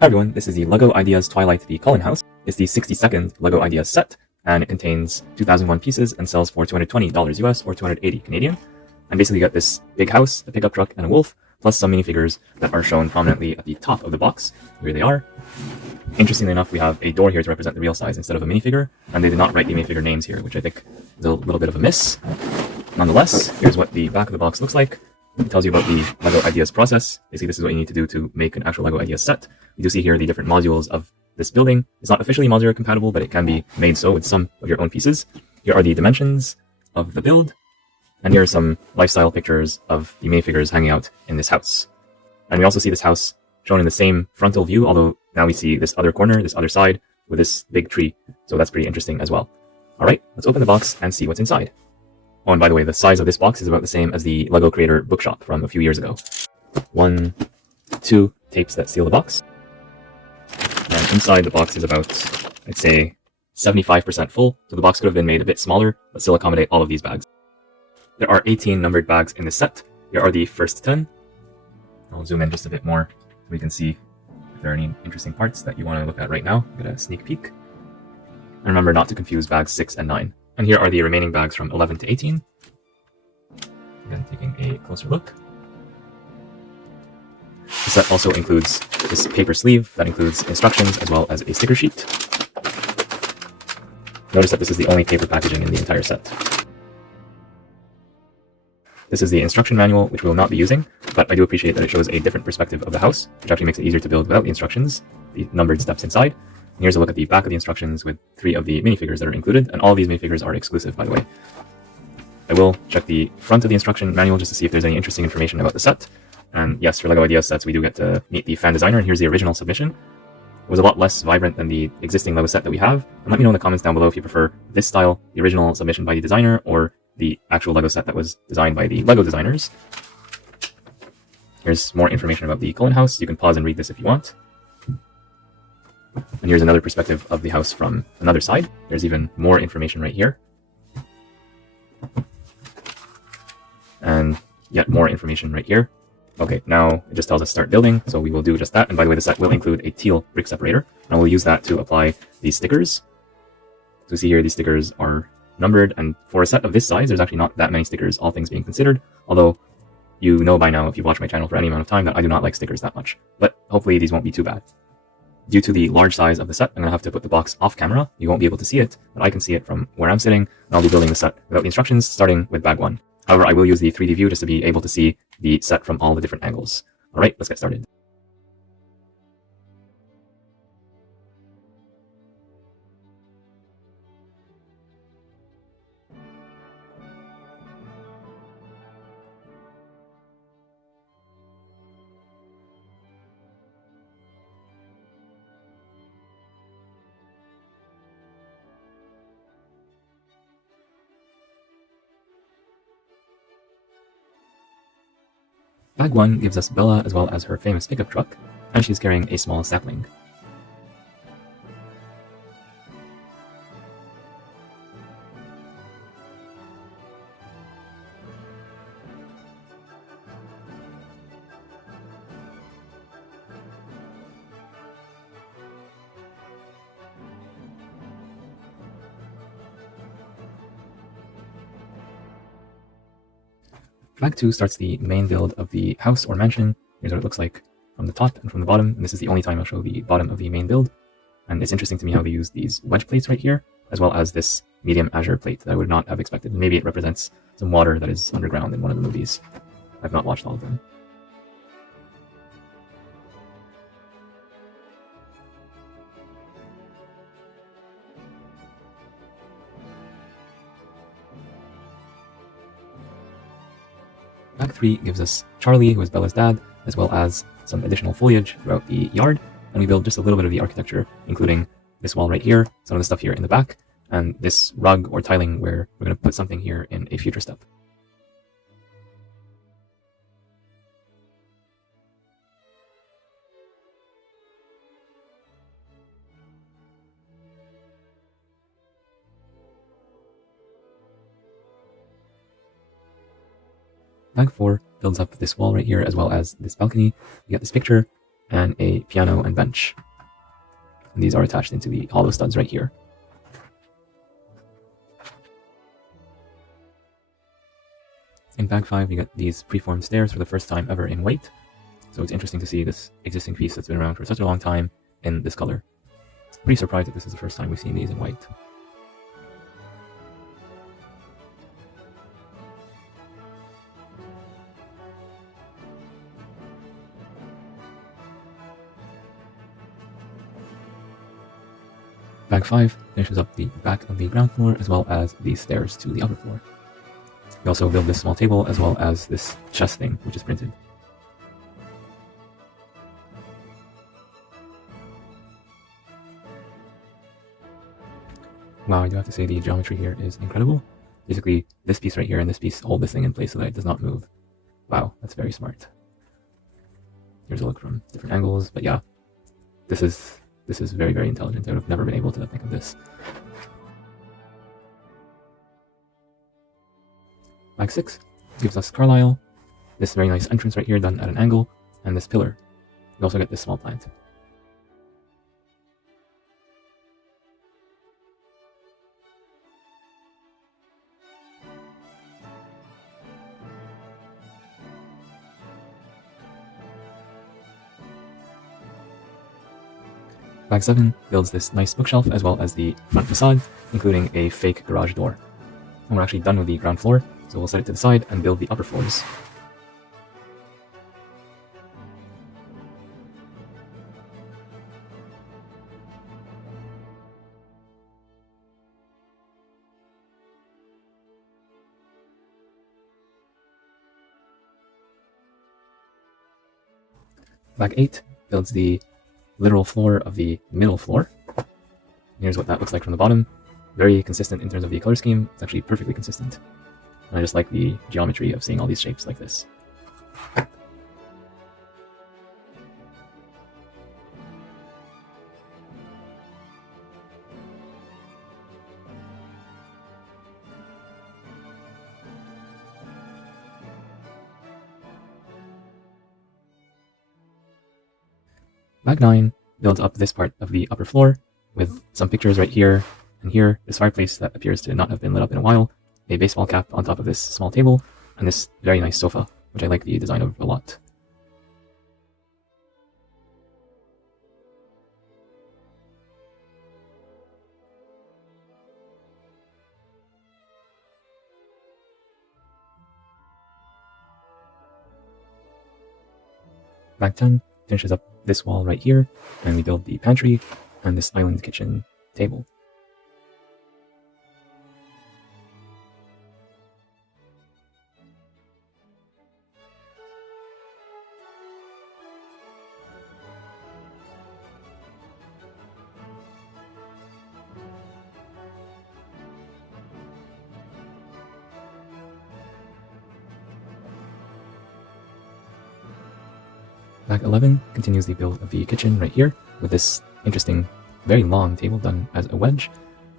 Hi everyone, this is the LEGO Ideas Twilight the Cullen house. It's the 62nd LEGO Ideas set, and it contains 2001 pieces and sells for $220 US or 280 Canadian. And basically you got this big house, a pickup truck, and a wolf, plus some minifigures that are shown prominently at the top of the box. Here they are. Interestingly enough, we have a door here to represent the real size instead of a minifigure, and they did not write the minifigure names here, which I think is a little bit of a miss. Nonetheless, here's what the back of the box looks like. It tells you about the LEGO Ideas process. Basically, this is what you need to do to make an actual LEGO Ideas set. You do see here the different modules of this building. It's not officially modular compatible, but it can be made so with some of your own pieces. Here are the dimensions of the build, and here are some lifestyle pictures of the minifigures hanging out in this house. And we also see this house shown in the same frontal view, although now we see this other corner, this other side, with this big tree. So that's pretty interesting as well. Alright, let's open the box and see what's inside. Oh, and by the way, the size of this box is about the same as the LEGO Creator Bookshop from a few years ago. 1, 2 tapes that seal the box. And inside the box is about, I'd say, 75% full, so the box could have been made a bit smaller, but still accommodate all of these bags. There are 18 numbered bags in this set. Here are the first 10. I'll zoom in just a bit more so we can see if there are any interesting parts that you want to look at right now. Get a sneak peek. And remember not to confuse bags 6 and 9. And here are the remaining bags from 11 to 18. Again, taking a closer look. The set also includes this paper sleeve that includes instructions as well as a sticker sheet. Notice that this is the only paper packaging in the entire set. This is the instruction manual, which we will not be using, but I do appreciate that it shows a different perspective of the house, which actually makes it easier to build without the instructions, the numbered steps inside. And here's a look at the back of the instructions with 3 of the minifigures that are included, and all of these minifigures are exclusive, by the way. I will check the front of the instruction manual just to see if there's any interesting information about the set. And yes, for LEGO Ideas sets, we do get to meet the fan designer, and here's the original submission. It was a lot less vibrant than the existing LEGO set that we have, and let me know in the comments down below if you prefer this style, the original submission by the designer, or the actual LEGO set that was designed by the LEGO designers. Here's more information about the Cullen house. You can pause and read this if you want. And here's another perspective of the house from another side. There's even more information right here. And yet more information right here. Okay, now it just tells us start building, so we will do just that. And by the way, the set will include a teal brick separator, and we'll use that to apply these stickers. So see here, these stickers are numbered, and for a set of this size, there's actually not that many stickers, all things being considered, although you know by now, if you've watched my channel for any amount of time, that I do not like stickers that much. But hopefully these won't be too bad. Due to the large size of the set, I'm going to have to put the box off camera. You won't be able to see it, but I can see it from where I'm sitting, and I'll be building the set without the instructions, starting with bag 1. However, I will use the 3D view just to be able to see the set from all the different angles. Alright, let's get started. Bag 1 gives us Bella as well as her famous pickup truck, and she's carrying a small sapling. Bag 2 starts the main build of the house or mansion. Here's what it looks like from the top and from the bottom, and this is the only time I'll show the bottom of the main build. And it's interesting to me how they use these wedge plates right here, as well as this medium azure plate that I would not have expected. Maybe it represents some water that is underground in one of the movies. I've not watched all of them. Bag 3 gives us Charlie, who is Bella's dad, as well as some additional foliage throughout the yard, and we build just a little bit of the architecture, including this wall right here, some of the stuff here in the back, and this rug or tiling where we're going to put something here in a future step. Bag 4 builds up this wall right here as well as this balcony. We got this picture, and a piano and bench. And these are attached into the hollow studs right here. In bag 5, you get these preformed stairs for the first time ever in white. So it's interesting to see this existing piece that's been around for such a long time in this color. Pretty surprised that this is the first time we've seen these in white. Bag 5 finishes up the back of the ground floor as well as the stairs to the upper floor. We also build this small table as well as this chest thing, which is printed. Wow, I do have to say the geometry here is incredible. Basically, this piece right here and this piece hold this thing in place so that it does not move. Wow, that's very smart. Here's a look from different angles, but yeah, this is very, very intelligent. I would have never been able to think of this. Bag 6 gives us Carlisle, this very nice entrance right here done at an angle, and this pillar. We also get this small plant. Bag 7 builds this nice bookshelf as well as the front facade, including a fake garage door. And we're actually done with the ground floor, so we'll set it to the side and build the upper floors. Bag 8 builds the literal floor of the middle floor. Here's what that looks like from the bottom. Very consistent in terms of the color scheme. It's actually perfectly consistent. And I just like the geometry of seeing all these shapes like this. Bag 9 builds up this part of the upper floor with some pictures right here and here, this fireplace that appears to not have been lit up in a while, a baseball cap on top of this small table, and this very nice sofa, which I like the design of a lot. Bag 10 finishes up this wall right here, and we build the pantry and this island kitchen table. Bag 11 continues the build of the kitchen right here with this interesting, very long table done as a wedge.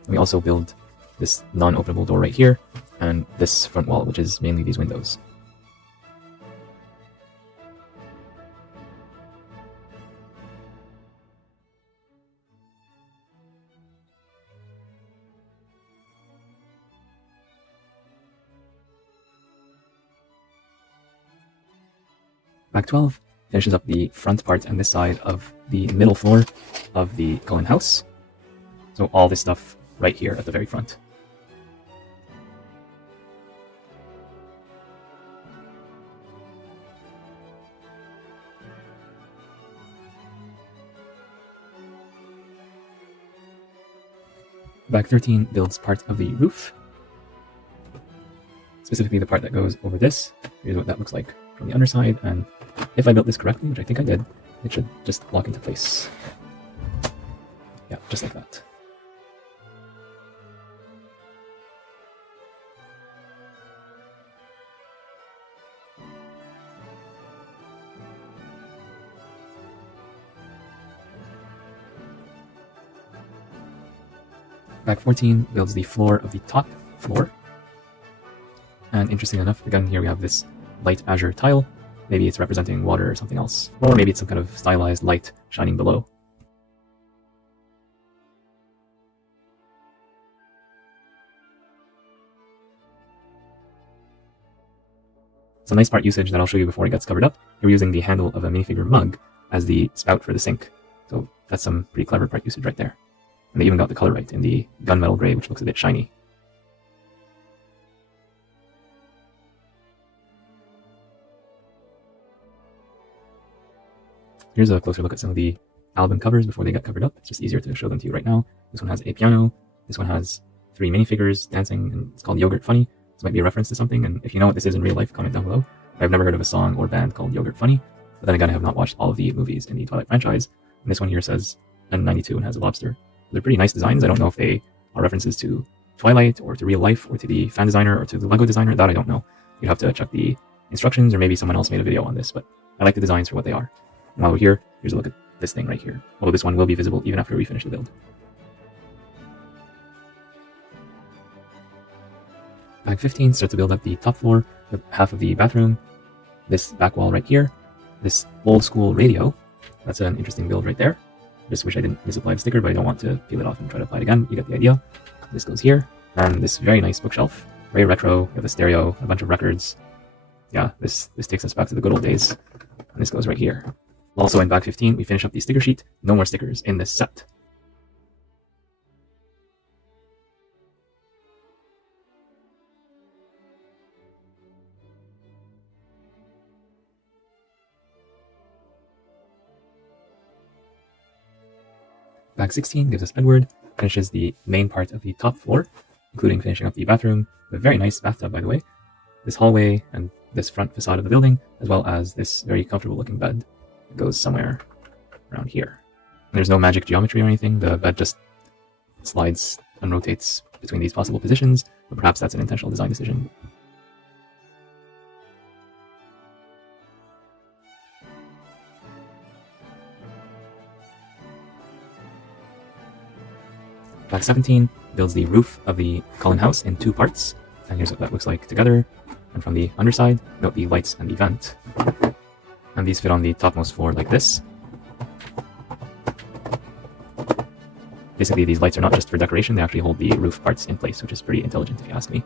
And we also build this non-openable door right here and this front wall, which is mainly these windows. Bag 12 finishes up the front part and this side of the middle floor of the Cullen house. So all this stuff right here at the very front. Bag 13 builds part of the roof, specifically the part that goes over this. Here's what that looks like from the underside, and if I built this correctly, which I think I did, it should just lock into place. Yeah, just like that. Bag 14 builds the floor of the top floor. And interesting enough, again here we have this light azure tile, maybe it's representing water or something else. Or maybe it's some kind of stylized light shining below. Some nice part usage that I'll show you before it gets covered up. You're using the handle of a minifigure mug as the spout for the sink. So that's some pretty clever part usage right there. And they even got the color right in the gunmetal gray, which looks a bit shiny. Here's a closer look at some of the album covers before they get covered up. It's just easier to show them to you right now. This one has a piano. This one has 3 minifigures dancing, and it's called Yogurt Funny. This might be a reference to something, and if you know what this is in real life, comment down below. I've never heard of a song or band called Yogurt Funny, but then again, I have not watched all of the movies in the Twilight franchise. And this one here says N92 and has a lobster. They're pretty nice designs. I don't know if they are references to Twilight or to real life or to the fan designer or to the LEGO designer. That I don't know. You'd have to check the instructions, or maybe someone else made a video on this, but I like the designs for what they are. And while we're here, here's a look at this thing right here. Although this one will be visible even after we finish the build. Bag 15 starts to build up the top floor with half of the bathroom, this back wall right here, this old school radio. That's an interesting build right there. Just wish I didn't misapply the sticker, but I don't want to peel it off and try to apply it again. You get the idea. This goes here, and this very nice bookshelf, very retro. You have a stereo, a bunch of records. Yeah, this takes us back to the good old days. And this goes right here. Also in bag 15, we finish up the sticker sheet. No more stickers in this set. Bag 16 gives us Edward, finishes the main part of the top floor, including finishing up the bathroom, a very nice bathtub by the way, this hallway and this front facade of the building, as well as this very comfortable looking bed that goes somewhere around here. There's no magic geometry or anything, the bed just slides and rotates between these possible positions, but perhaps that's an intentional design decision. Bag 17 builds the roof of the Cullen house in 2 parts, and here's what that looks like together. And from the underside, note the lights and the vent. And these fit on the topmost floor like this. Basically, these lights are not just for decoration, they actually hold the roof parts in place, which is pretty intelligent if you ask me.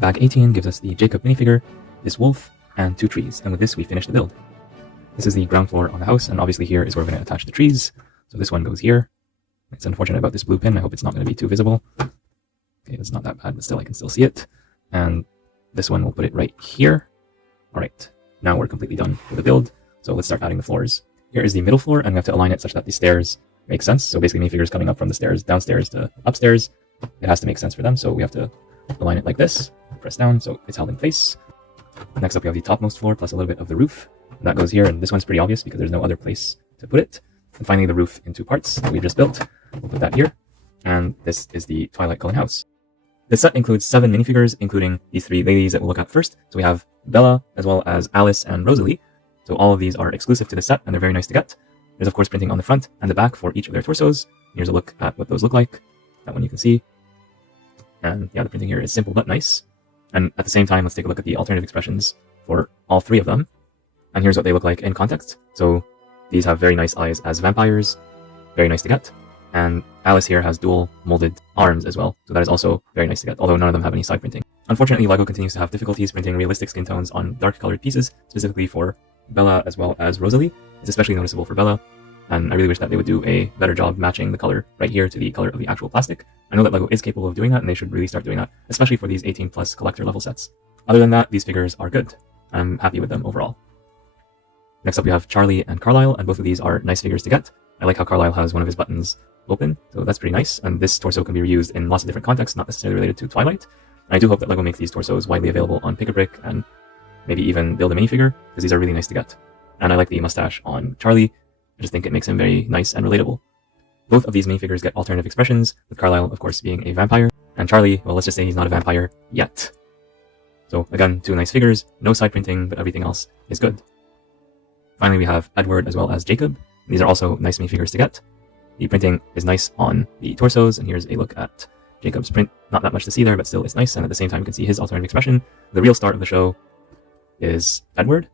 Bag 18 gives us the Jacob minifigure, this wolf, and 2 trees, and with this we finish the build. This is the ground floor on the house, and obviously here is where we're going to attach the trees. So this one goes here. It's unfortunate about this blue pin, I hope it's not going to be too visible. Okay, it's not that bad, but still I can still see it. And this one we'll put it right here. Alright, now we're completely done with the build, so let's start adding the floors. Here is the middle floor, and we have to align it such that the stairs make sense. So basically minifigures coming up from the stairs downstairs to upstairs, it has to make sense for them, so we have to align it like this, press down so it's held in place. Next up we have the topmost floor plus a little bit of the roof. And that goes here, and this one's pretty obvious because there's no other place to put it. And finally the roof in 2 parts that we just built. We'll put that here. And this is the Twilight Cullen house. This set includes 7 minifigures, including these 3 ladies that we'll look at first. So we have Bella, as well as Alice and Rosalie. So all of these are exclusive to the set, and they're very nice to get. There's of course printing on the front and the back for each of their torsos. Here's a look at what those look like. That one you can see. And yeah, the printing here is simple but nice. And at the same time, let's take a look at the alternative expressions for all 3 of them. And here's what they look like in context. So these have very nice eyes as vampires, very nice to get. And Alice here has dual molded arms as well, so that is also very nice to get, although none of them have any side printing. Unfortunately, LEGO continues to have difficulties printing realistic skin tones on dark colored pieces, specifically for Bella as well as Rosalie. It's especially noticeable for Bella, and I really wish that they would do a better job matching the color right here to the color of the actual plastic. I know that LEGO is capable of doing that, and they should really start doing that, especially for these 18 plus collector level sets. Other than that, these figures are good. I'm happy with them overall. Next up we have Charlie and Carlisle, and both of these are nice figures to get. I like how Carlisle has one of his buttons open, so that's pretty nice, and this torso can be reused in lots of different contexts, not necessarily related to Twilight. And I do hope that LEGO makes these torsos widely available on Pick-a-Brick, and maybe even build a minifigure, because these are really nice to get. And I like the mustache on Charlie. I just think it makes him very nice and relatable. Both of these minifigures get alternative expressions, with Carlisle of course being a vampire, And Charlie, well, let's just say he's not a vampire yet. So again, two nice figures, no side printing, but everything else is good. Finally, we have Edward as well as Jacob. These are also nice minifigures to get. The printing is nice on the torsos, and here's a look at Jacob's print. Not that much to see there, but still it's nice, and at the same time you can see his alternative expression. The real star of the show is Edward,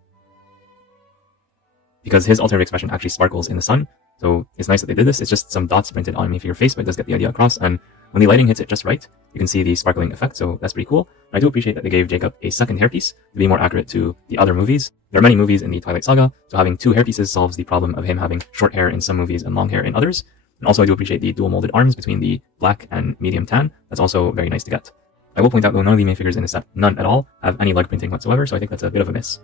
because his alternative expression actually sparkles in the sun. So it's nice that they did this. It's just some dots printed on a minifigure face, but it does get the idea across, and when the lighting hits it just right, you can see the sparkling effect, so that's pretty cool. I do appreciate that they gave Jacob a second hairpiece to be more accurate to the other movies. There are many movies in the Twilight Saga, so having two hairpieces solves the problem of him having short hair in some movies and long hair in others. And also I do appreciate the dual molded arms between the black and medium tan. That's also very nice to get. I will point out though, none of the minifigures in this set, none at all, have any leg printing whatsoever, so I think that's a bit of a miss.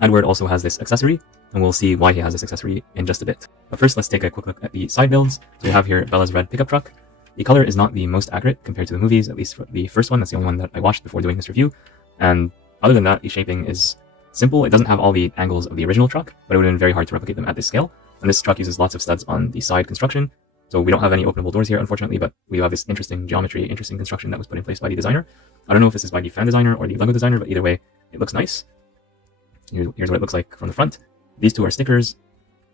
Edward also has this accessory, and we'll see why he has this accessory in just a bit. But first, let's take a quick look at the side builds. So we have here Bella's red pickup truck. The color is not the most accurate compared to the movies, at least for the first one. That's the only one that I watched before doing this review. And other than that, the shaping is simple. It doesn't have all the angles of the original truck, but it would have been very hard to replicate them at this scale. And this truck uses lots of studs on the side construction. So we don't have any openable doors here, unfortunately, but we have this interesting geometry, interesting construction that was put in place by the designer. I don't know if this is by the fan designer or the LEGO designer, but either way, it looks nice. Here's what it looks like from the front. These two are stickers,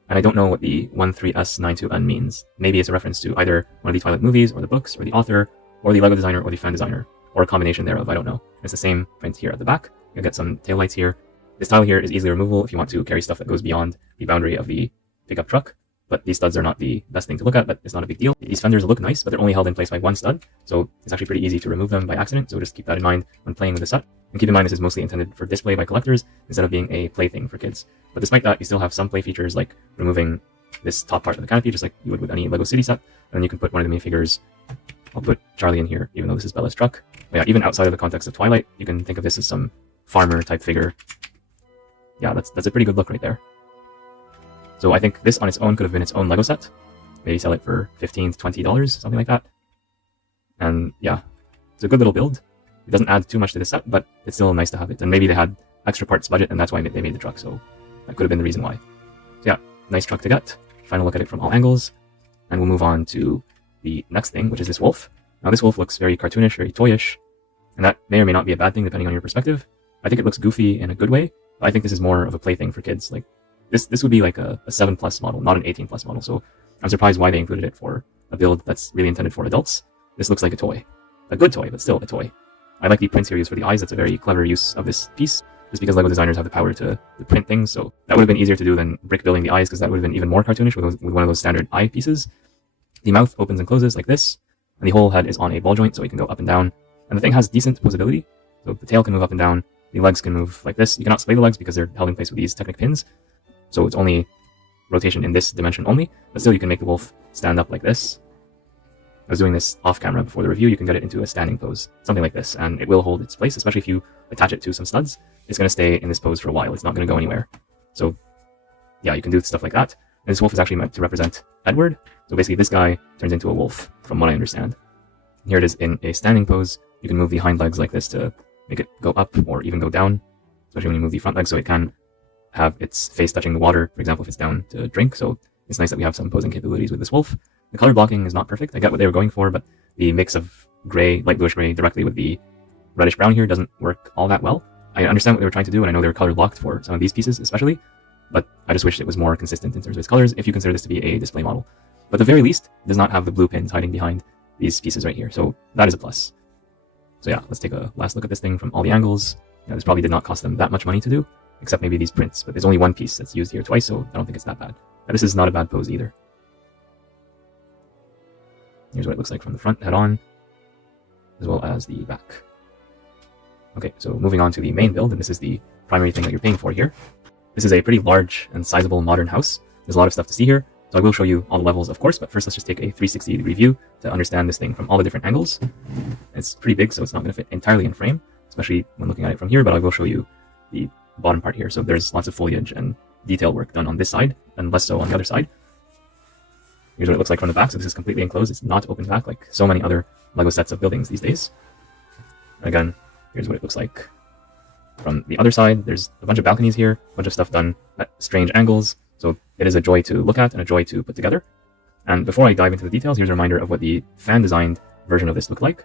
and I don't know what the 13S92N means. Maybe it's a reference to either one of the Twilight movies, or the books, or the author, or the LEGO designer, or the fan designer, or a combination thereof, I don't know. It's the same print here at the back. You'll get some taillights here. This tile here is easily removable if you want to carry stuff that goes beyond the boundary of the pickup truck, but these studs are not the best thing to look at, but it's not a big deal. These fenders look nice, but they're only held in place by one stud, so it's actually pretty easy to remove them by accident, so just keep that in mind when playing with the set. And keep in mind this is mostly intended for display by collectors instead of being a plaything for kids. But despite that, you still have some play features like removing this top part of the canopy, just like you would with any LEGO City set, and then you can put one of the minifigures. I'll put Charlie in here, even though this is Bella's truck. But yeah, even outside of the context of Twilight, you can think of this as some farmer type figure. Yeah, that's a pretty good look right there. So I think this on its own could have been its own LEGO set. Maybe sell it for $15 to $20, something like that. And yeah, it's a good little build. It doesn't add too much to the set, but it's still nice to have it. And maybe they had extra parts budget, and that's why they made the truck, so that could have been the reason why. So yeah, nice truck to get. Final look at it from all angles. And we'll move on to the next thing, which is this wolf. Now this wolf looks very cartoonish, very toyish, and that may or may not be a bad thing depending on your perspective. I think it looks goofy in a good way, but I think this is more of a plaything for kids. Like this would be like a 7+ model, not an 18+ model, so I'm surprised why they included it for a build that's really intended for adults. This looks like a toy. A good toy, but still a toy. I like the print series for the eyes. That's a very clever use of this piece, just because LEGO designers have the power to print things, so that would have been easier to do than brick building the eyes, because that would have been even more cartoonish with one of those standard eye pieces. The mouth opens and closes like this, and the whole head is on a ball joint, so it can go up and down. And the thing has decent posability, so the tail can move up and down, the legs can move like this. You cannot splay the legs because they're held in place with these Technic pins, so it's only rotation in this dimension only, but still you can make the wolf stand up like this. I was doing this off camera before the review. You can get it into a standing pose, something like this, and it will hold its place, especially if you attach it to some studs. It's going to stay in this pose for a while. It's not going to go anywhere. So yeah, you can do stuff like that. And this wolf is actually meant to represent Edward. So basically this guy turns into a wolf, from what I understand. Here it is in a standing pose. You can move the hind legs like this to make it go up or even go down, especially when you move the front legs, so it can have its face touching the water, for example, if it's down to drink. So it's nice that we have some posing capabilities with this wolf. The color blocking is not perfect. I get what they were going for, but the mix of gray, light bluish gray, directly with the reddish brown here doesn't work all that well. I understand what they were trying to do, and I know they were color blocked for some of these pieces especially, but I just wish it was more consistent in terms of its colors if you consider this to be a display model. But at the very least, it does not have the blue pins hiding behind these pieces right here, so that is a plus. So yeah, let's take a last look at this thing from all the angles. You know, this probably did not cost them that much money to do, except maybe these prints, but there's only one piece that's used here twice, so I don't think it's that bad. And this is not a bad pose either. Here's what it looks like from the front head on, as well as the back. Okay, so moving on to the main build, and this is the primary thing that you're paying for here. This is a pretty large and sizable modern house. There's a lot of stuff to see here, so I will show you all the levels, of course, but first let's just take a 360-degree view to understand this thing from all the different angles. It's pretty big, so it's not going to fit entirely in frame, especially when looking at it from here, but I will show you the bottom part here. So there's lots of foliage and detail work done on this side, and less so on the other side. Here's what it looks like from the back. So this is completely enclosed. It's not open back like so many other LEGO sets of buildings these days. Again, here's what it looks like from the other side. There's a bunch of balconies here, a bunch of stuff done at strange angles. So it is a joy to look at and a joy to put together. And before I dive into the details, here's a reminder of what the fan-designed version of this looked like.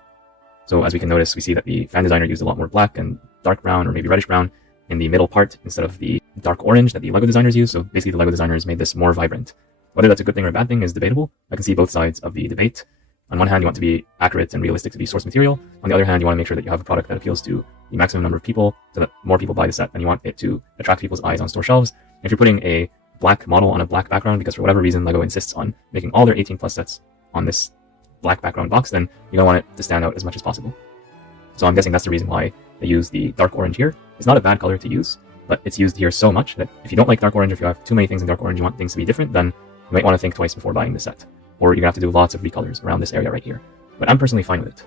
So as we can notice, we see that the fan designer used a lot more black and dark brown or maybe reddish brown in the middle part instead of the dark orange that the LEGO designers use. So basically the LEGO designers made this more vibrant. Whether that's a good thing or a bad thing is debatable. I can see both sides of the debate. On one hand, you want to be accurate and realistic to the source material. On the other hand, you want to make sure that you have a product that appeals to the maximum number of people so that more people buy the set, and you want it to attract people's eyes on store shelves. If you're putting a black model on a black background because for whatever reason LEGO insists on making all their 18 plus sets on this black background box, then you're going to want it to stand out as much as possible. So I'm guessing that's the reason why they use the dark orange here. It's not a bad color to use, but it's used here so much that if you don't like dark orange, if you have too many things in dark orange, you want things to be different, then you might want to think twice before buying the set. Or you're going to have to do lots of recolors around this area right here. But I'm personally fine with it.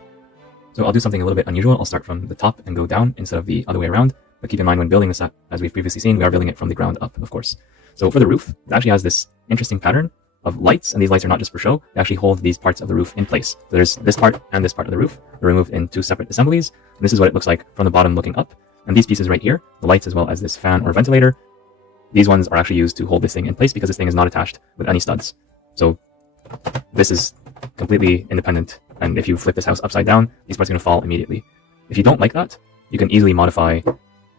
So I'll do something a little bit unusual. I'll start from the top and go down instead of the other way around. But keep in mind when building the set, as we've previously seen, we are building it from the ground up, of course. So for the roof, it actually has this interesting pattern of lights, and these lights are not just for show. They actually hold these parts of the roof in place. So there's this part and this part of the roof are removed in two separate assemblies. And this is what it looks like from the bottom looking up. And these pieces right here, the lights as well as this fan or ventilator, these ones are actually used to hold this thing in place because this thing is not attached with any studs. So this is completely independent. And if you flip this house upside down, these parts are going to fall immediately. If you don't like that, you can easily modify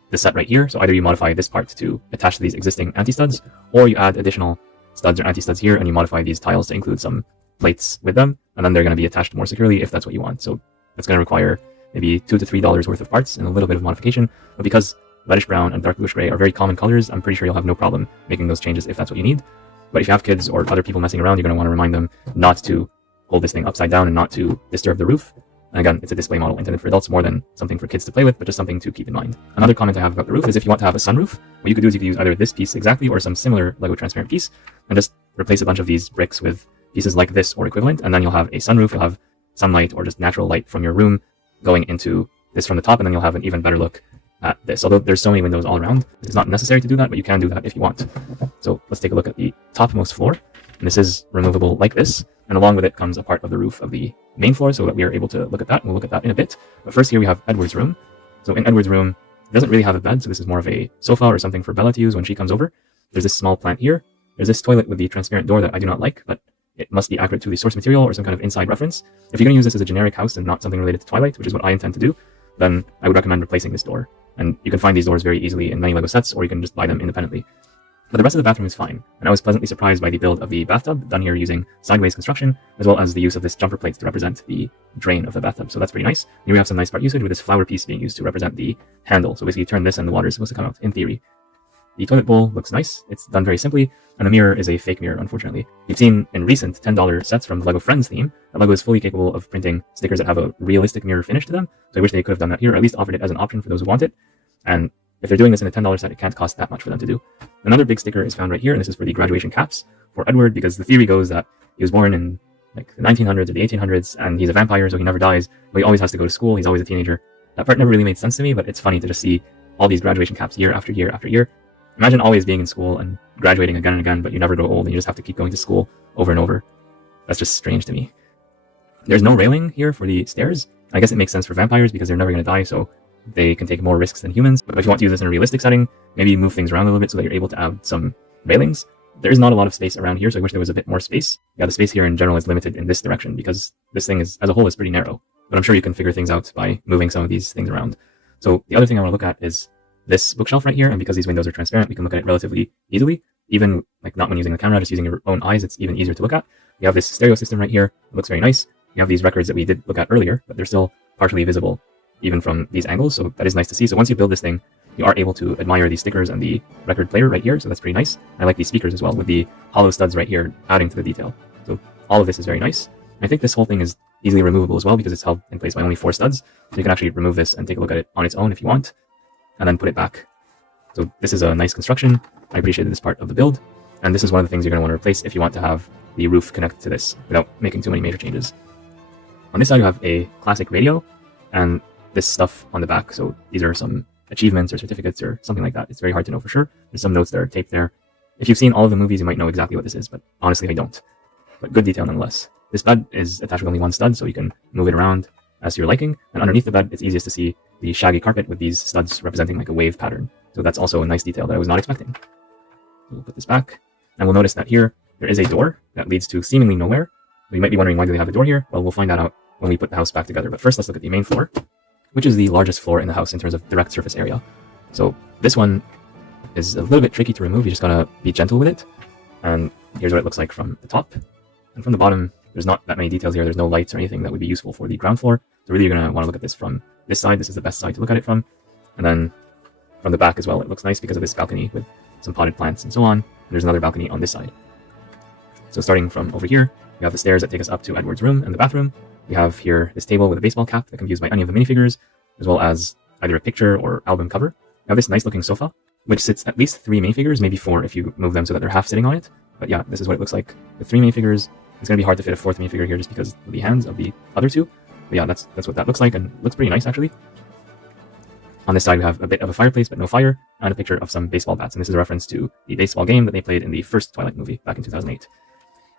the set right here. So either you modify this part to attach to these existing anti-studs, or you add additional studs or anti-studs here and you modify these tiles to include some plates with them, and then they're going to be attached more securely if that's what you want. So that's going to require maybe $2 to $3 worth of parts and a little bit of modification. But because reddish brown and dark bluish gray are very common colors, I'm pretty sure you'll have no problem making those changes if that's what you need. But if you have kids or other people messing around, you're going to want to remind them not to hold this thing upside down and not to disturb the roof. And again, it's a display model intended for adults more than something for kids to play with, but just something to keep in mind. Another comment I have about the roof is if you want to have a sunroof, what you could do is you could use either this piece exactly or some similar LEGO transparent piece and just replace a bunch of these bricks with pieces like this or equivalent, and then you'll have a sunroof, you'll have sunlight or just natural light from your room going into this from the top, and then you'll have an even better look at this. Although there's so many windows all around, it's not necessary to do that, but you can do that if you want. So let's take a look at the topmost floor, and this is removable like this, and along with it comes a part of the roof of the main floor so that we are able to look at that, and we'll look at that in a bit. But first here we have Edward's room. So in Edward's room, it doesn't really have a bed, so this is more of a sofa or something for Bella to use when she comes over. There's this small plant here. There's this toilet with the transparent door that I do not like, but it must be accurate to the source material or some kind of inside reference. If you're going to use this as a generic house and not something related to Twilight, which is what I intend to do, then I would recommend replacing this door. And you can find these doors very easily in many LEGO sets, or you can just buy them independently. But the rest of the bathroom is fine, and I was pleasantly surprised by the build of the bathtub, done here using sideways construction, as well as the use of this jumper plates to represent the drain of the bathtub, so that's pretty nice. Here we have some nice part usage with this flower piece being used to represent the handle, so basically you turn this and the water is supposed to come out, in theory. The toilet bowl looks nice, it's done very simply, and the mirror is a fake mirror, unfortunately. You've seen in recent $10 sets from the LEGO Friends theme that LEGO is fully capable of printing stickers that have a realistic mirror finish to them, so I wish they could have done that here, or at least offered it as an option for those who want it. And if they're doing this in a $10 set, it can't cost that much for them to do. Another big sticker is found right here, and this is for the graduation caps for Edward, because the theory goes that he was born in like the 1900s or the 1800s, and he's a vampire, so he never dies, but he always has to go to school, he's always a teenager. That part never really made sense to me, but it's funny to just see all these graduation caps year after year after year. Imagine always being in school and graduating again and again, but you never grow old and you just have to keep going to school over and over. That's just strange to me. There's no railing here for the stairs. I guess it makes sense for vampires because they're never going to die, so they can take more risks than humans. But if you want to use this in a realistic setting, maybe move things around a little bit so that you're able to add some railings. There is not a lot of space around here, so I wish there was a bit more space. Yeah, the space here in general is limited in this direction because this thing is, as a whole, is pretty narrow. But I'm sure you can figure things out by moving some of these things around. So the other thing I want to look at is this bookshelf right here, and because these windows are transparent, we can look at it relatively easily. Even like not when using the camera, just using your own eyes, it's even easier to look at. We have this stereo system right here. It looks very nice. We have these records that we did look at earlier, but they're still partially visible even from these angles, so that is nice to see. So once you build this thing, you are able to admire these stickers and the record player right here, so that's pretty nice. I like these speakers as well, with the hollow studs right here adding to the detail. So all of this is very nice. I think this whole thing is easily removable as well because it's held in place by only 4 studs, so you can actually remove this and take a look at it on its own if you want, and then put it back. So this is a nice construction. I appreciated this part of the build, and this is one of the things you're going to want to replace if you want to have the roof connect to this without making too many major changes. On this side you have a classic radio, and this stuff on the back, so these are some achievements or certificates or something like that. It's very hard to know for sure. There's some notes that are taped there. If you've seen all of the movies, you might know exactly what this is, but honestly I don't. But good detail nonetheless. This bed is attached with only 1 stud, so you can move it around as to your liking, and underneath the bed it's easiest to see the shaggy carpet with these studs representing like a wave pattern. So that's also a nice detail that I was not expecting. So we'll put this back, and we'll notice that here there is a door that leads to seemingly nowhere. So you might be wondering, why do they have a door here? Well, we'll find that out when we put the house back together. But first, let's look at the main floor, which is the largest floor in the house in terms of direct surface area. So this one is a little bit tricky to remove. You just gotta be gentle with it. And here's what it looks like from the top. And from the bottom, there's not that many details here. There's no lights or anything that would be useful for the ground floor. So really, you're gonna want to look at this from this side. This is the best side to look at it from. And then from the back as well, it looks nice because of this balcony with some potted plants and so on. And there's another balcony on this side. So starting from over here, we have the stairs that take us up to Edward's room and the bathroom. We have here this table with a baseball cap that can be used by any of the minifigures, as well as either a picture or album cover. We have this nice looking sofa, which sits at least 3 minifigures, maybe 4 if you move them so that they're half sitting on it. But yeah, this is what it looks like with 3 minifigures. It's going to be hard to fit a 4th minifigure here just because of the hands of the other 2. But yeah, that's what that looks like, and looks pretty nice actually. On this side, we have a bit of a fireplace, but no fire, and a picture of some baseball bats. And this is a reference to the baseball game that they played in the first Twilight movie back in 2008.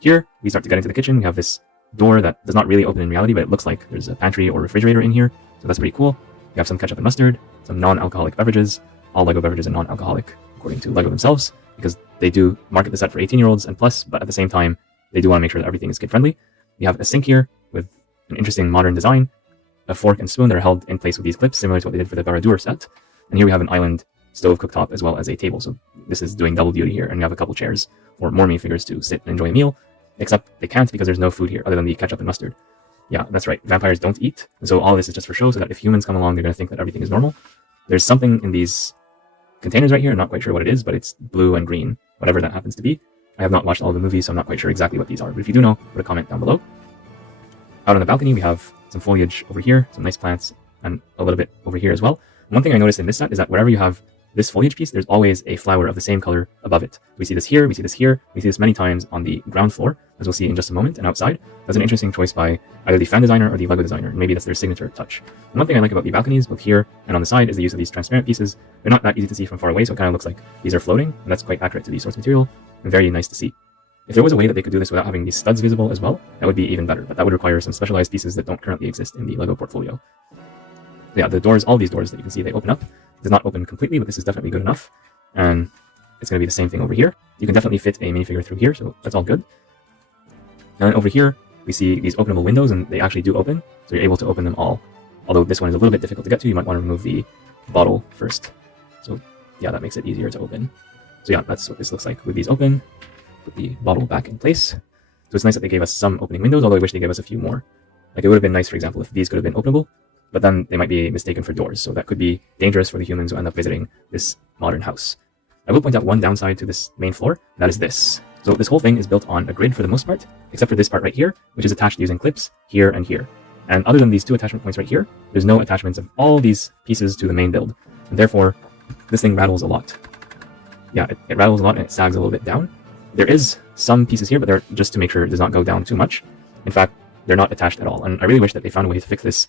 Here, we start to get into the kitchen. We have this door that does not really open in reality, but it looks like there's a pantry or refrigerator in here. So that's pretty cool. We have some ketchup and mustard, some non-alcoholic beverages. All LEGO beverages are non-alcoholic, according to LEGO themselves, because they do market the set for 18-year-olds and plus, but at the same time, they do want to make sure that everything is kid-friendly. We have a sink here with an interesting modern design, a fork and spoon that are held in place with these clips, similar to what they did for the Baradur set. And here we have an island stove cooktop as well as a table. So this is doing double duty here. And we have a couple chairs for more minifigures to sit and enjoy a meal, except they can't because there's no food here other than the ketchup and mustard. Yeah, that's right. Vampires don't eat. And so all of this is just for show so that if humans come along, they're going to think that everything is normal. There's something in these containers right here. I'm not quite sure what it is, but it's blue and green, whatever that happens to be. I have not watched all of the movies, so I'm not quite sure exactly what these are. But if you do know, put a comment down below. Out on the balcony, we have some foliage over here, some nice plants, and a little bit over here as well. One thing I noticed in this set is that wherever you have this foliage piece, there's always a flower of the same color above it. We see this here, we see this here, we see this many times on the ground floor, as we'll see in just a moment, and outside. That's an interesting choice by either the fan designer or the LEGO designer, and maybe that's their signature touch. And one thing I like about the balconies, both here and on the side, is the use of these transparent pieces. They're not that easy to see from far away, so it kind of looks like these are floating, and that's quite accurate to the source material, and very nice to see. If there was a way that they could do this without having these studs visible as well, that would be even better, but that would require some specialized pieces that don't currently exist in the LEGO portfolio. Yeah, the doors, all these doors that you can see, they open up. It does not open completely, but this is definitely good enough. And it's going to be the same thing over here. You can definitely fit a minifigure through here, so that's all good. And over here, we see these openable windows, and they actually do open, so you're able to open them all. Although this one is a little bit difficult to get to, you might want to remove the bottle first. So yeah, that makes it easier to open. So yeah, that's what this looks like with these open. Put the bottle back in place. So it's nice that they gave us some opening windows, although I wish they gave us a few more. Like it would have been nice, for example, if these could have been openable, but then they might be mistaken for doors, so that could be dangerous for the humans who end up visiting this modern house. I will point out one downside to this main floor, and that is this. So this whole thing is built on a grid for the most part, except for this part right here, which is attached using clips here and here. And other than these 2 attachment points right here, there's no attachments of all these pieces to the main build. And therefore, this thing rattles a lot. Yeah, it rattles a lot and it sags a little bit down. There is some pieces here, but they're just to make sure it does not go down too much. In fact, they're not attached at all. And I really wish that they found a way to fix this,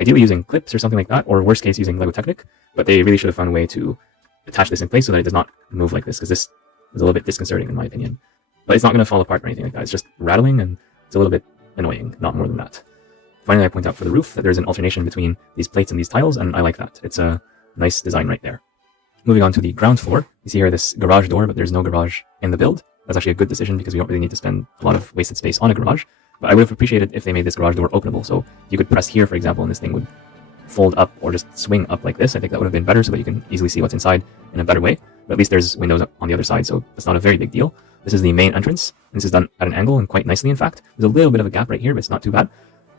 ideally using clips or something like that, or worst case using LEGO Technic, but they really should have found a way to attach this in place so that it does not move like this, because this is a little bit disconcerting in my opinion. But it's not going to fall apart or anything like that. It's just rattling and it's a little bit annoying, not more than that. Finally, I point out for the roof that there's an alternation between these plates and these tiles, and I like that. It's a nice design right there. Moving on to the ground floor, you see here this garage door, but there's no garage in the build. That's actually a good decision because we don't really need to spend a lot of wasted space on a garage. But I would have appreciated if they made this garage door openable. So you could press here, for example, and this thing would fold up or just swing up like this. I think that would have been better so that you can easily see what's inside in a better way. But at least there's windows on the other side, so it's not a very big deal. This is the main entrance. This is done at an angle and quite nicely, in fact. There's a little bit of a gap right here, but it's not too bad.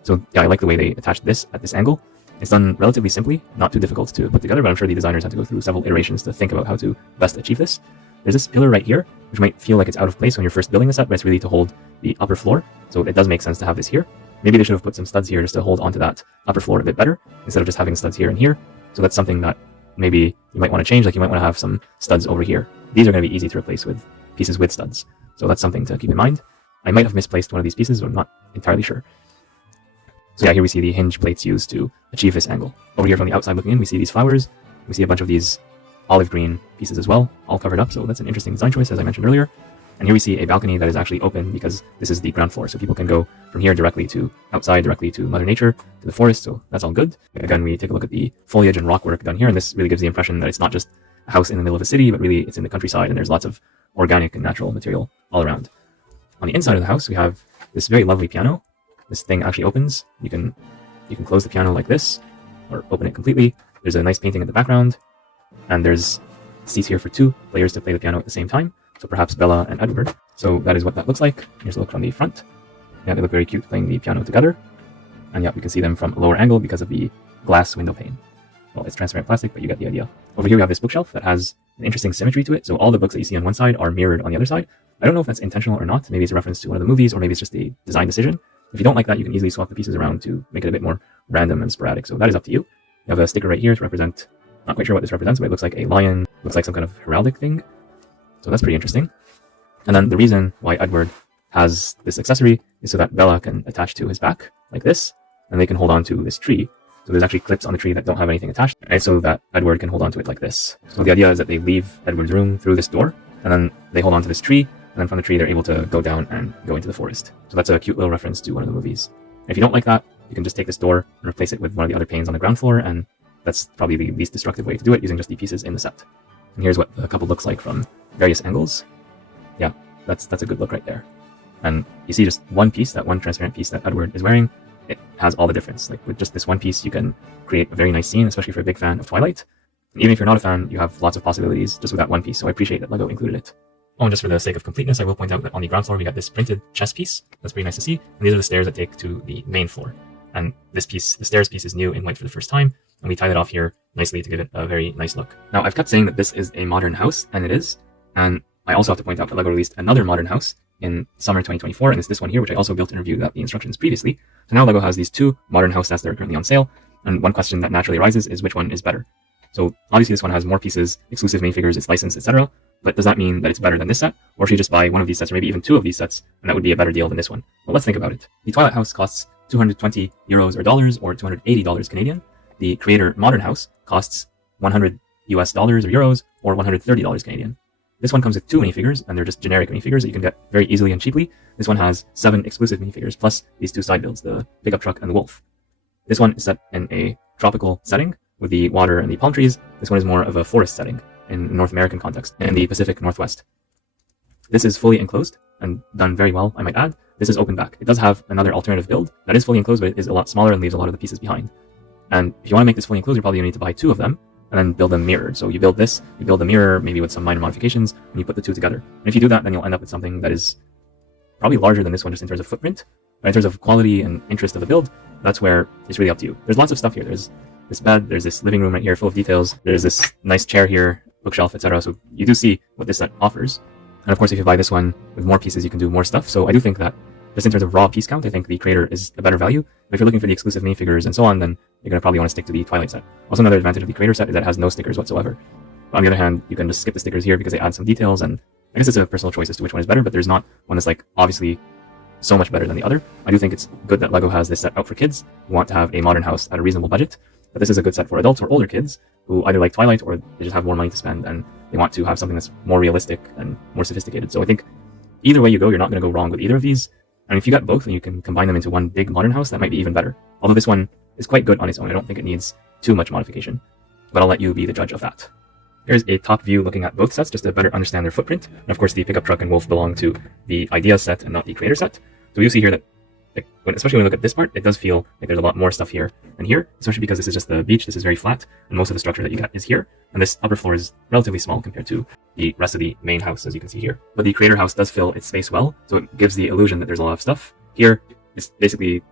So yeah, I like the way they attached this at this angle. It's done relatively simply, not too difficult to put together, but I'm sure the designers had to go through several iterations to think about how to best achieve this. There's this pillar right here, which might feel like it's out of place when you're first building the set, but it's really to hold the upper floor. So it does make sense to have this here. Maybe they should have put some studs here just to hold onto that upper floor a bit better, instead of just having studs here and here. So that's something that maybe you might want to change, like you might want to have some studs over here. These are going to be easy to replace with pieces with studs. So that's something to keep in mind. I might have misplaced one of these pieces, but I'm not entirely sure. So yeah, here we see the hinge plates used to achieve this angle. Over here from the outside looking in, we see these flowers. We see a bunch of these olive green pieces as well, all covered up. So that's an interesting design choice, as I mentioned earlier. And here we see a balcony that is actually open because this is the ground floor. So people can go from here directly to outside, directly to Mother Nature, to the forest. So that's all good. Again, we take a look at the foliage and rock work done here. And this really gives the impression that it's not just a house in the middle of a city, but really it's in the countryside and there's lots of organic and natural material all around. On the inside of the house, we have this very lovely piano. this thing actually opens. You can close the piano like this, or open it completely. There's a nice painting in the background, and there's seats here for 2 players to play the piano at the same time. So perhaps Bella and Edward. So that is what that looks like. Here's a look from the front. Yeah, they look very cute playing the piano together. And yeah, we can see them from a lower angle because of the glass window pane. Well, it's transparent plastic, but you get the idea. Over here we have this bookshelf that has an interesting symmetry to it. So all the books that you see on one side are mirrored on the other side. I don't know if that's intentional or not. Maybe it's a reference to one of the movies, or maybe it's just a design decision. If you don't like that, you can easily swap the pieces around to make it a bit more random and sporadic. So that is up to you. You have a sticker right here to represent, not quite sure what this represents, but it looks like a lion, looks like some kind of heraldic thing. So that's pretty interesting. And then the reason why Edward has this accessory is so that Bella can attach to his back like this, and they can hold on to this tree. So there's actually clips on the tree that don't have anything attached, right? So that Edward can hold on to it like this. So the idea is that they leave Edward's room through this door, and then they hold on to this tree, and then from the tree they're able to go down and go into the forest. So that's a cute little reference to one of the movies. If you don't like that, you can just take this door and replace it with one of the other panes on the ground floor, and that's probably the least destructive way to do it, using just the pieces in the set. And here's what the couple looks like from various angles. Yeah, that's a good look right there. And you see just one piece, that one transparent piece that Edward is wearing, it has all the difference. Like with just this one piece, you can create a very nice scene, especially for a big fan of Twilight. And even if you're not a fan, you have lots of possibilities just with that one piece. So I appreciate that LEGO included it. Oh, and just for the sake of completeness, I will point out that on the ground floor, we got this printed chess piece. That's pretty nice to see. And these are the stairs that take to the main floor. And this piece, the stairs piece, is new in white for the first time. And we tied it off here nicely to give it a very nice look. Now, I've kept saying that this is a modern house, and it is. And I also have to point out that LEGO released another modern house in summer 2024, and it's this one here, which I also built and reviewed the instructions previously. So now LEGO has these 2 modern house sets that are currently on sale, and one question that naturally arises is which one is better. So obviously this one has more pieces, exclusive minifigures, it's licensed, etc. But does that mean that it's better than this set? Or should you just buy one of these sets, or maybe even 2 of these sets, and that would be a better deal than this one? Well, let's think about it. The Twilight house costs 220 euros or dollars, or $280 Canadian. The Creator Modern House costs $100 US dollars or euros, or $130 Canadian. This one comes with 2 minifigures, and they're just generic minifigures that you can get very easily and cheaply. This one has 7 exclusive minifigures, plus these 2 side builds, the pickup truck and the wolf. This one is set in a tropical setting with the water and the palm trees. This one is more of a forest setting in North American context, in the Pacific Northwest. This is fully enclosed and done very well, I might add. This is open back. It does have another alternative build that is fully enclosed, but it is a lot smaller and leaves a lot of the pieces behind. And if you want to make this fully enclosed, you're probably going to need to buy 2 of them, and then build them mirrored. So you build this, you build the mirror, maybe with some minor modifications, and you put the 2 together. And if you do that, then you'll end up with something that is probably larger than this one, just in terms of footprint. But in terms of quality and interest of the build, that's where it's really up to you. There's lots of stuff here. There's this bed, there's this living room right here full of details, there's this nice chair here, bookshelf, etc. So you do see what this set offers. And of course, if you buy this one with more pieces, you can do more stuff. So I do think that, just in terms of raw piece count, I think the Creator is a better value. But if you're looking for the exclusive minifigures and so on, then you're going to probably want to stick to the Twilight set. Also, another advantage of the Creator set is that it has no stickers whatsoever. But on the other hand, you can just skip the stickers here because they add some details, and I guess it's a personal choice as to which one is better, but there's not one that's like obviously so much better than the other. I do think it's good that LEGO has this set out for kids who want to have a modern house at a reasonable budget. But this is a good set for adults or older kids who either like Twilight or they just have more money to spend and they want to have something that's more realistic and more sophisticated. So I think either way you go, you're not going to go wrong with either of these. And if you got both and you can combine them into one big modern house, that might be even better. Although this one is quite good on its own. I don't think it needs too much modification, but I'll let you be the judge of that. Here's a top view looking at both sets just to better understand their footprint. And of course, the pickup truck and wolf belong to the Ideas set and not the Creator set. So you'll see here that, especially when we look at this part, it does feel like there's a lot more stuff here than here, especially because this is just the beach. This is very flat, and most of the structure that you get is here. And this upper floor is relatively small compared to the rest of the main house, as you can see here. But the Creator house does fill its space well, so it gives the illusion that there's a lot of stuff. Here, it's basically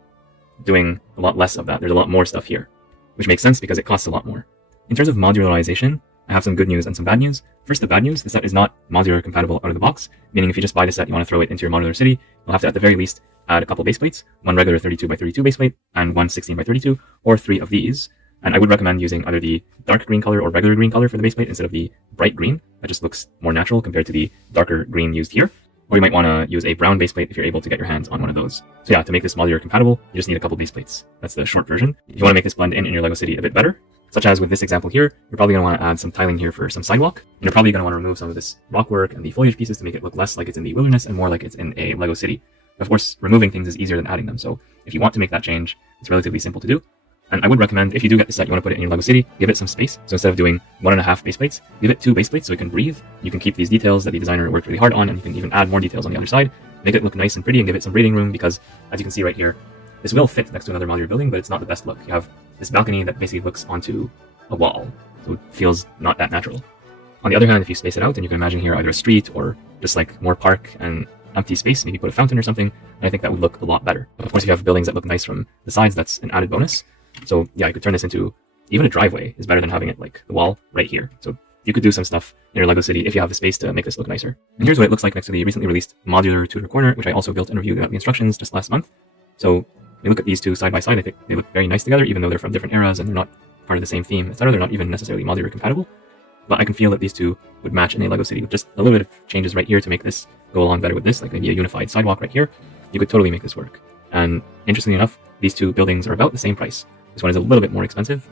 doing a lot less of that. There's a lot more stuff here, which makes sense because it costs a lot more. In terms of modularization, I have some good news and some bad news. First, the bad news, the set is not modular compatible out of the box, meaning if you just buy the set, you want to throw it into your modular city, you'll have to, at the very least, add a couple base plates, one regular 32x32 base plate, and one 16x32, or 3 of these. And I would recommend using either the dark green color or regular green color for the base plate instead of the bright green. That just looks more natural compared to the darker green used here. Or you might want to use a brown base plate if you're able to get your hands on one of those. So yeah, to make this modular compatible, you just need a couple base plates. That's the short version. If you want to make this blend in your LEGO city a bit better, such as with this example here, you're probably going to want to add some tiling here for some sidewalk. And you're probably going to want to remove some of this rock work and the foliage pieces to make it look less like it's in the wilderness and more like it's in a LEGO city. Of course, removing things is easier than adding them. So if you want to make that change, it's relatively simple to do. And I would recommend, if you do get the set, you want to put it in your LEGO city, give it some space. So instead of doing 1.5 base plates, give it 2 base plates so it can breathe. You can keep these details that the designer worked really hard on, and you can even add more details on the other side. Make it look nice and pretty and give it some breathing room because, as you can see right here, this will fit next to another modular building, but it's not the best look. You have this balcony that basically looks onto a wall, so it feels not that natural. On the other hand, if you space it out, and you can imagine here either a street or just like more park and empty space, maybe put a fountain or something, I think that would look a lot better. Of course, if you have buildings that look nice from the sides, that's an added bonus. So yeah, you could turn this into even a driveway is better than having it like the wall right here. So you could do some stuff in your LEGO city if you have the space to make this look nicer. And here's what it looks like next to the recently released Modular Tudor Corner, which I also built and reviewed the instructions just last month. So when you look at these two side by side, I think they look very nice together, even though they're from different eras and they're not part of the same theme, etc. They're not even necessarily modular compatible. But I can feel that these two would match in a LEGO city with just a little bit of changes right here to make this go along better with this, like maybe a unified sidewalk right here. You could totally make this work. And interestingly enough, these two buildings are about the same price. This one is a little bit more expensive,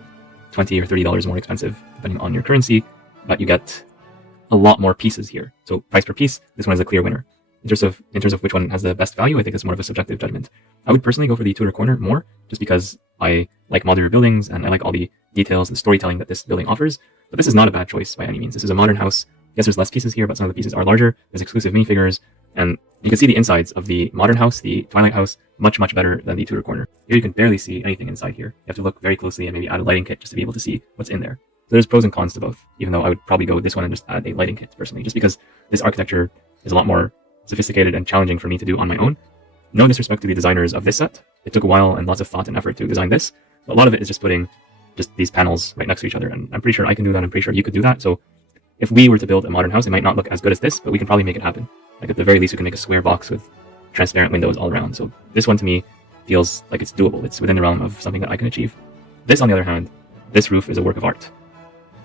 $20 or $30 more expensive, depending on your currency, but you get a lot more pieces here. So price per piece, this one is a clear winner. In terms of which one has the best value, I think it's more of a subjective judgment. I would personally go for the Tudor Corner more, just because I like modular buildings and I like all the details and storytelling that this building offers. But this is not a bad choice by any means. This is a modern house. Yes, there's less pieces here, but some of the pieces are larger. There's exclusive minifigures, and you can see the insides of the modern house, the Twilight house, much better than the Tudor Corner. Here you can barely see anything inside here. You have to look very closely and maybe add a lighting kit just to be able to see what's in there. So there's pros and cons to both, even though I would probably go with this one and just add a lighting kit personally, just because this architecture is a lot more sophisticated and challenging for me to do on my own. No disrespect to the designers of this set. It took a while and lots of thought and effort to design this, but a lot of it is just putting just these panels right next to each other, and I'm pretty sure I can do that. I'm pretty sure you could do that. So if we were to build a modern house, it might not look as good as this, but we can probably make it happen. Like at the very least, we can make a square box with transparent windows all around. So this one to me feels like it's doable. It's within the realm of something that I can achieve. This, on the other hand, this roof is a work of art.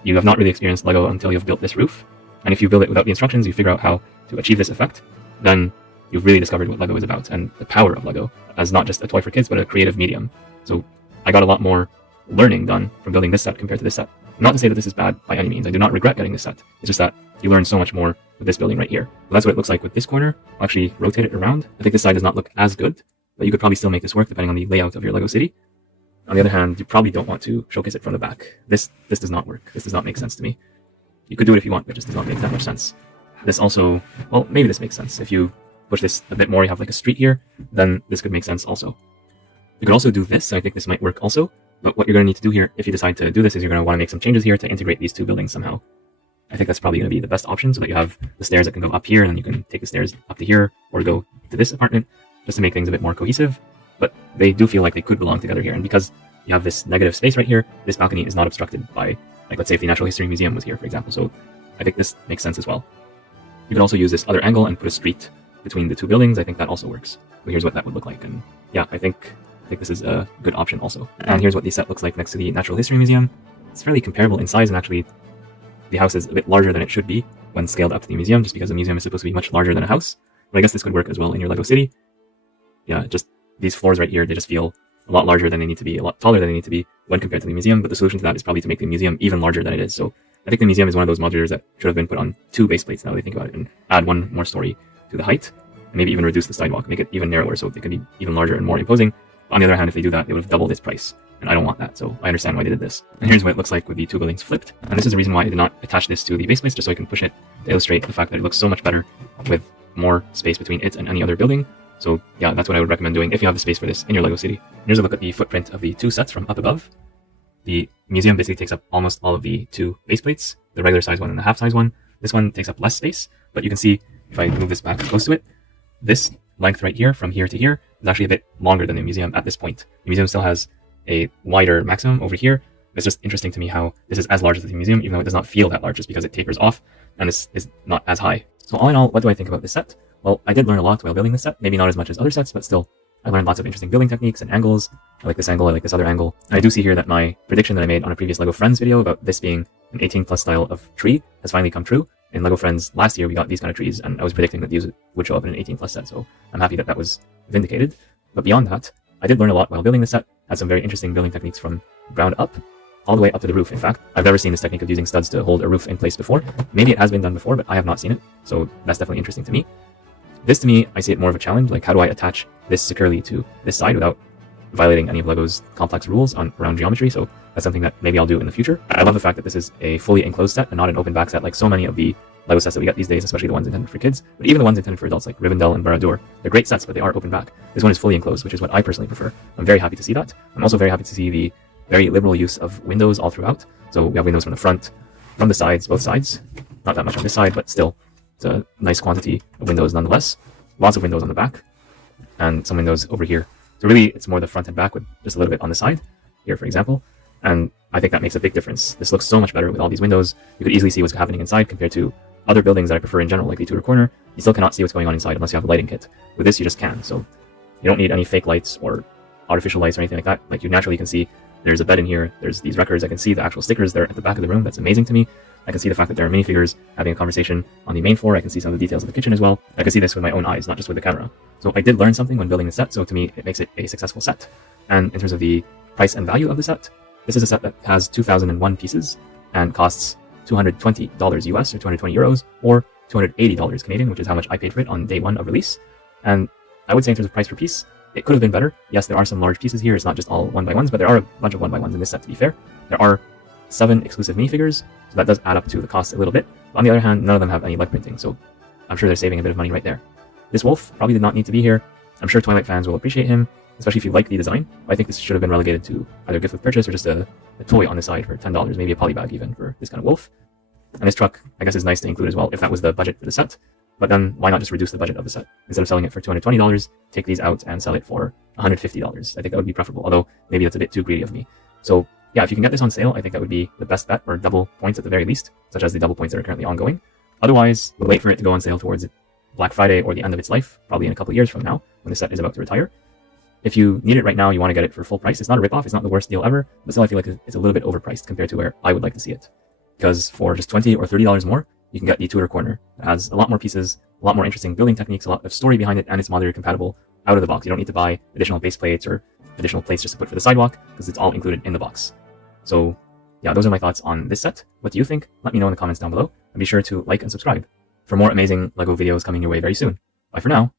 You have not really experienced LEGO until you've built this roof. And if you build it without the instructions, you figure out how to achieve this effect, then you've really discovered what LEGO is about and the power of LEGO as not just a toy for kids, but a creative medium. So I got a lot more learning done from building this set compared to this set. Not to say that this is bad by any means. I do not regret getting this set. It's just that you learn so much more with this building right here. So that's what it looks like with this corner. I'll actually rotate it around. I think this side does not look as good, but you could probably still make this work depending on the layout of your LEGO city. On the other hand, you probably don't want to showcase it from the back. This does not work. This does not make sense to me. You could do it if you want, but it just does not make that much sense. This also, well, maybe this makes sense. If you push this a bit more, you have like a street here, then this could make sense also. You could also do this. I think this might work also. But what you're going to need to do here, if you decide to do this, is you're going to want to make some changes here to integrate these two buildings somehow. I think that's probably going to be the best option, so that you have the stairs that can go up here, and then you can take the stairs up to here, or go to this apartment, just to make things a bit more cohesive. But they do feel like they could belong together here, and because you have this negative space right here, this balcony is not obstructed by, like, let's say if the Natural History Museum was here, for example. So I think this makes sense as well. You can also use this other angle and put a street between the two buildings. I think that also works. So here's what that would look like, and yeah, I think this is a good option also. And here's what the set looks like next to the Natural History Museum. It's fairly comparable in size, and actually the house is a bit larger than it should be when scaled up to the museum, just because the museum is supposed to be much larger than a house. But I guess this could work as well in your LEGO city. Yeah, just these floors right here, they just feel a lot larger than they need to be, a lot taller than they need to be when compared to the museum, but the solution to that is probably to make the museum even larger than it is. So I think the museum is one of those modulars that should have been put on 2 base plates now that I think about it, and add one more story to the height, and maybe even reduce the sidewalk, make it even narrower so it can be even larger and more imposing. On the other hand, if they do that, they would have doubled its price, and I don't want that, so I understand why they did this. And here's what it looks like with the two buildings flipped, and this is the reason why I did not attach this to the base plates, just so I can push it to illustrate the fact that it looks so much better with more space between it and any other building. So yeah, that's what I would recommend doing if you have the space for this in your LEGO city. And here's a look at the footprint of the two sets from up above. The museum basically takes up almost all of the 2 base plates, the regular size one and the half size one. This one takes up less space, but you can see if I move this back close to it, this length right here from here to here is actually a bit longer than the museum at this point. The museum still has a wider maximum over here. It's just interesting to me how this is as large as the museum, even though it does not feel that large, just because it tapers off and is not as high. So all in all, what do I think about this set? Well, I did learn a lot while building this set. Maybe not as much as other sets, but still, I learned lots of interesting building techniques and angles. I like this angle, I like this other angle. And I do see here that my prediction that I made on a previous LEGO Friends video about this being an 18+ style of tree has finally come true. In LEGO Friends last year, we got these kind of trees, and I was predicting that these would show up in an 18+ set, so I'm happy that that was vindicated. But beyond that, I did learn a lot while building this set, had some very interesting building techniques from ground up, all the way up to the roof. In fact, I've never seen this technique of using studs to hold a roof in place before. Maybe it has been done before, but I have not seen it, so that's definitely interesting to me. This, to me, I see it more of a challenge, like how do I attach this securely to this side without violating any of LEGO's complex rules around geometry, so that's something that maybe I'll do in the future. I love the fact that this is a fully enclosed set and not an open back set like so many of the LEGO sets that we get these days, especially the ones intended for kids, but even the ones intended for adults like Rivendell and Barad-dûr. They're great sets, but they are open back. This one is fully enclosed, which is what I personally prefer. I'm very happy to see that. I'm also very happy to see the very liberal use of windows all throughout. So we have windows from the front, from the sides, both sides. Not that much on this side, but still, it's a nice quantity of windows nonetheless. Lots of windows on the back, and some windows over here. So really, it's more the front and back with just a little bit on the side, here for example. And I think that makes a big difference. This looks so much better with all these windows. You could easily see what's happening inside compared to other buildings that I prefer in general, like the Tudor Corner. You still cannot see what's going on inside unless you have a lighting kit. With this, you just can. So you don't need any fake lights or artificial lights or anything like that. Like you naturally can see there's a bed in here. There's these records. I can see the actual stickers there at the back of the room. That's amazing to me. I can see the fact that there are minifigures having a conversation on the main floor. I can see some of the details of the kitchen as well. I can see this with my own eyes, not just with the camera. So I did learn something when building the set. So to me, it makes it a successful set. And in terms of the price and value of the set, this is a set that has 2001 pieces and costs $220 US or 220 euros or $280 Canadian, which is how much I paid for it on day one of release. And I would say in terms of price per piece, it could have been better. Yes, there are some large pieces here. It's not just all 1x1s, but there are a bunch of 1x1s in this set, to be fair. There are 7 exclusive minifigures, so that does add up to the cost a little bit. But on the other hand, none of them have any leg printing, so I'm sure they're saving a bit of money right there. This wolf probably did not need to be here. I'm sure Twilight fans will appreciate him, especially if you like the design. But I think this should have been relegated to either gift with purchase or just a toy on the side for $10, maybe a polybag even for this kind of wolf. And this truck, I guess, is nice to include as well if that was the budget for the set. But then why not just reduce the budget of the set? Instead of selling it for $220, take these out and sell it for $150. I think that would be preferable, although maybe that's a bit too greedy of me. So yeah, if you can get this on sale, I think that would be the best bet, or double points at the very least, such as the double points that are currently ongoing. Otherwise, we'll wait for it to go on sale towards Black Friday or the end of its life, probably in a couple of years from now, when the set is about to retire. If you need it right now, you want to get it for full price. It's not a ripoff, it's not the worst deal ever, but still I feel like it's a little bit overpriced compared to where I would like to see it. Because for just $20 or $30 more, you can get the Tudor Corner. It has a lot more pieces, a lot more interesting building techniques, a lot of story behind it, and it's modular compatible out of the box. You don't need to buy additional base plates or additional plates just to put for the sidewalk, because it's all included in the box. So yeah, those are my thoughts on this set. What do you think? Let me know in the comments down below, and be sure to like and subscribe for more amazing LEGO videos coming your way very soon. Bye for now.